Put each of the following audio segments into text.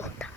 showtime.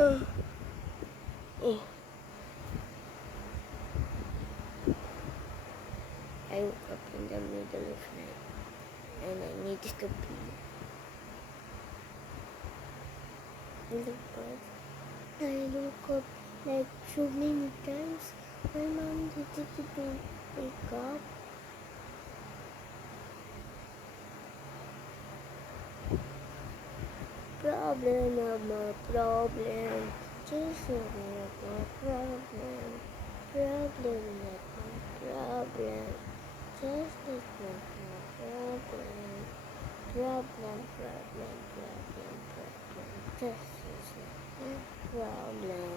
Oh. I woke up in the middle of night and I needed to pee. I woke up like so many times. My mom didn't wake up. Problem of my problem. Just not my problem. Problem not my problem. Just not my problem. Problem. Just is not my problem.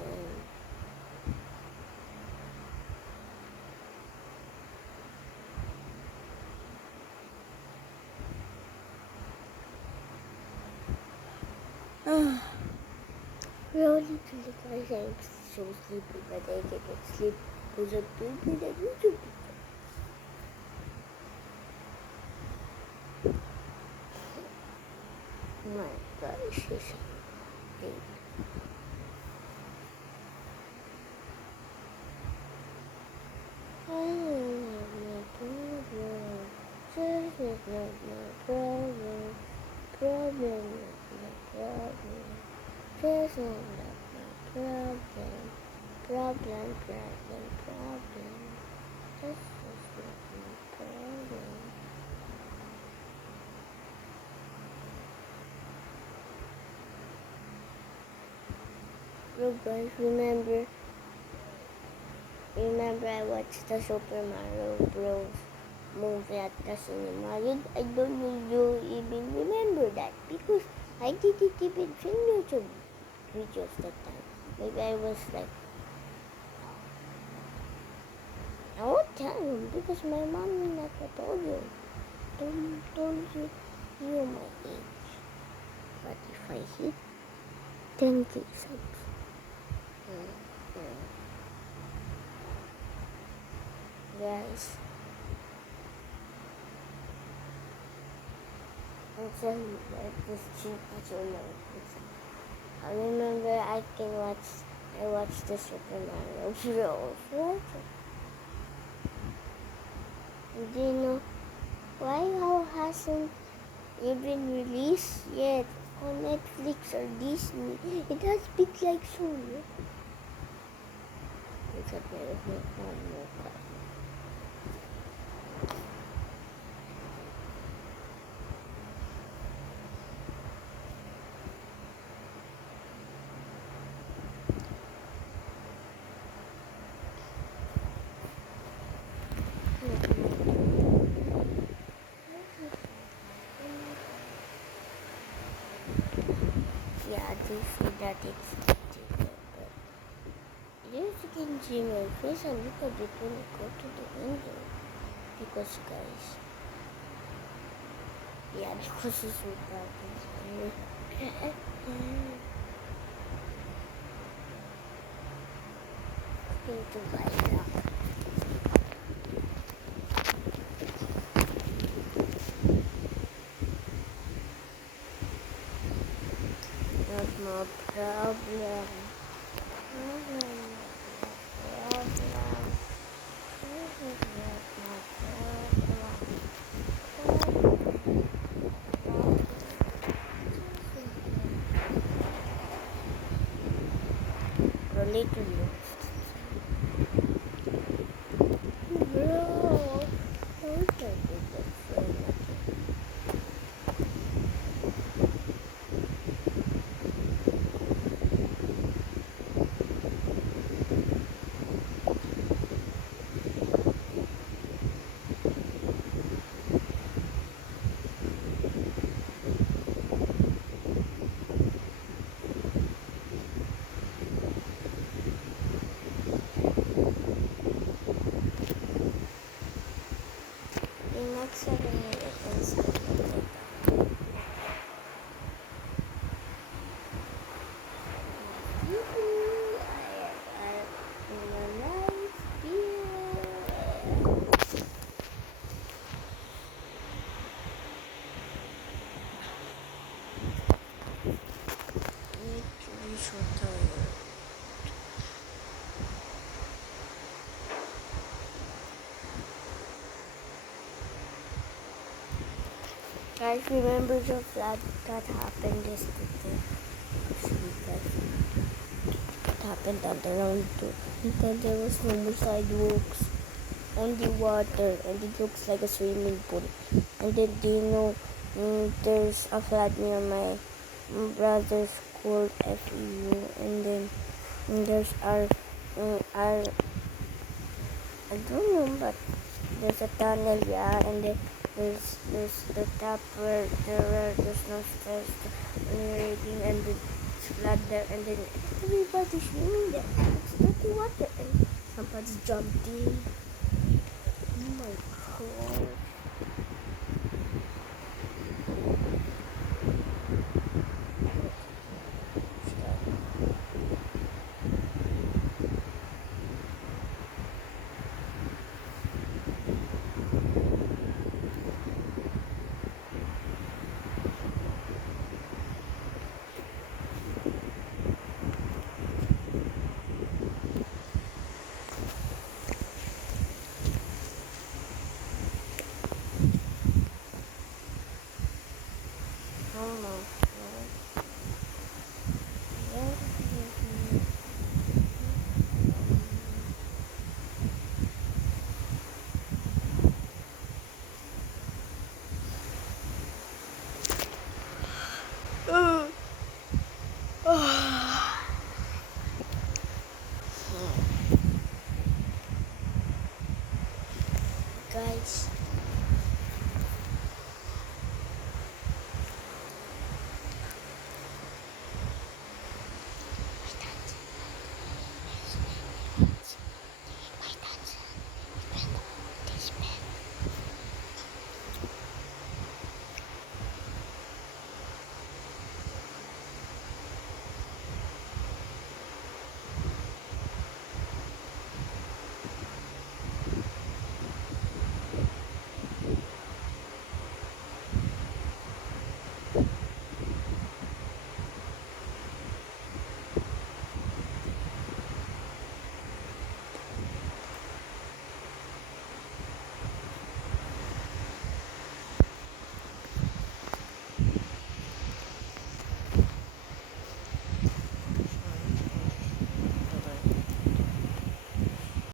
Really, guys, I'm so sleepy, but I can't sleep because I'm too bad at YouTube. My gosh, it's I don't have my problem. Just is not my problem. Problem not my problem. Just is not my problem. Problem. Just is not my problem. So guys, remember I watched the Super Mario Bros. Movie at the cinema. I don't know you even remember that because I didn't even film YouTube videos that time. Maybe I was like, I won't tell him because my mom never told you. Told you my age. But if I hit 10K subs, guys, I'm telling you that this cheap is so long. I remember I watched the Super Mario Bros. Do you know why how hasn't it been released yet on Netflix or Disney? It has been like so long. Except my mom woke up. Yeah, they say that it's difficult, but you can see my face and look at it when I go to the window. Because guys, yeah, because it's so dark inside. Going to buy now. Not my problem. Later, bro, don't I do that so much? so tired. Guys, remember the flood that happened yesterday? Actually, guys, it happened around 2. And then there was no more sidewalks, only water, and it looks like a swimming pool. And then, do you know, there's a flood near my brother's school, FEU, and then there's our, I don't know, but there's a tunnel, yeah, and then there's the top where there's no stairs rating, and then it's flood there, and then everybody's swimming there. It's dirty water, and somebody jumped in. Oh my god.